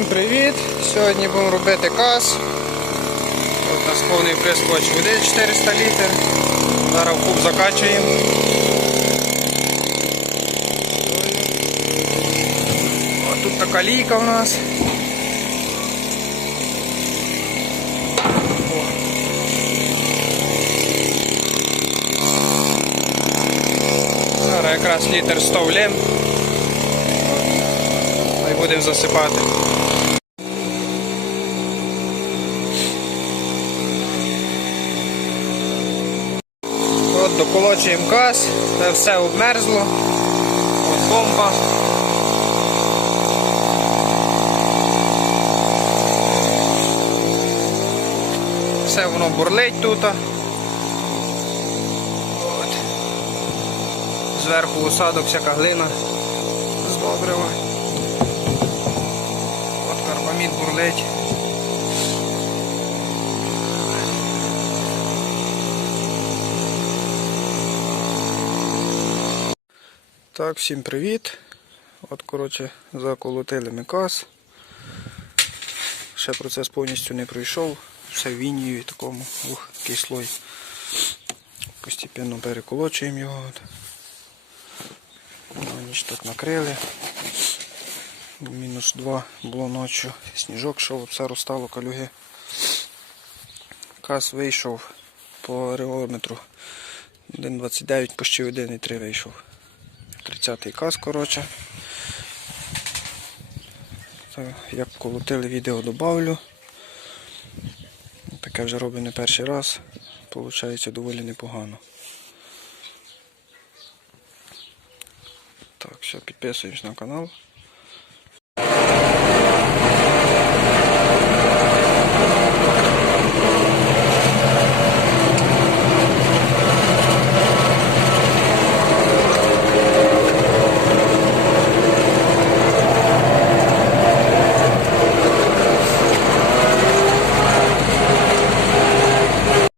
Всім привіт! Сьогодні будемо робити каз. От у нас повний прискоч води 400 літр. Зараз куб закачуємо. От тут така лійка у нас. Зараз якраз літр 100 влім. Будемо засипати. От доколочуємо газ, це все обмерзло. От помпа. Все воно бурлить тут. От. Зверху осадок, всяка глина з добрива. От карбамід бурлить. Так, всім привіт. От, коротше, заколотили ми каз. Ще процес повністю не пройшов. Все вінію і такому. Ух, такий слой. Постепенно переколочуємо його. На ніч тут накрили. Мінус 2 було ночі. Сніжок йшов, все розстало калюги. Каз вийшов по реометру. 1,29, почти 1,3 вийшов. 30-й каз, коротше. Як колотили відео добавлю. Таке вже роблю не перший раз. Получається доволі непогано. Так, все, підписуємось на канал.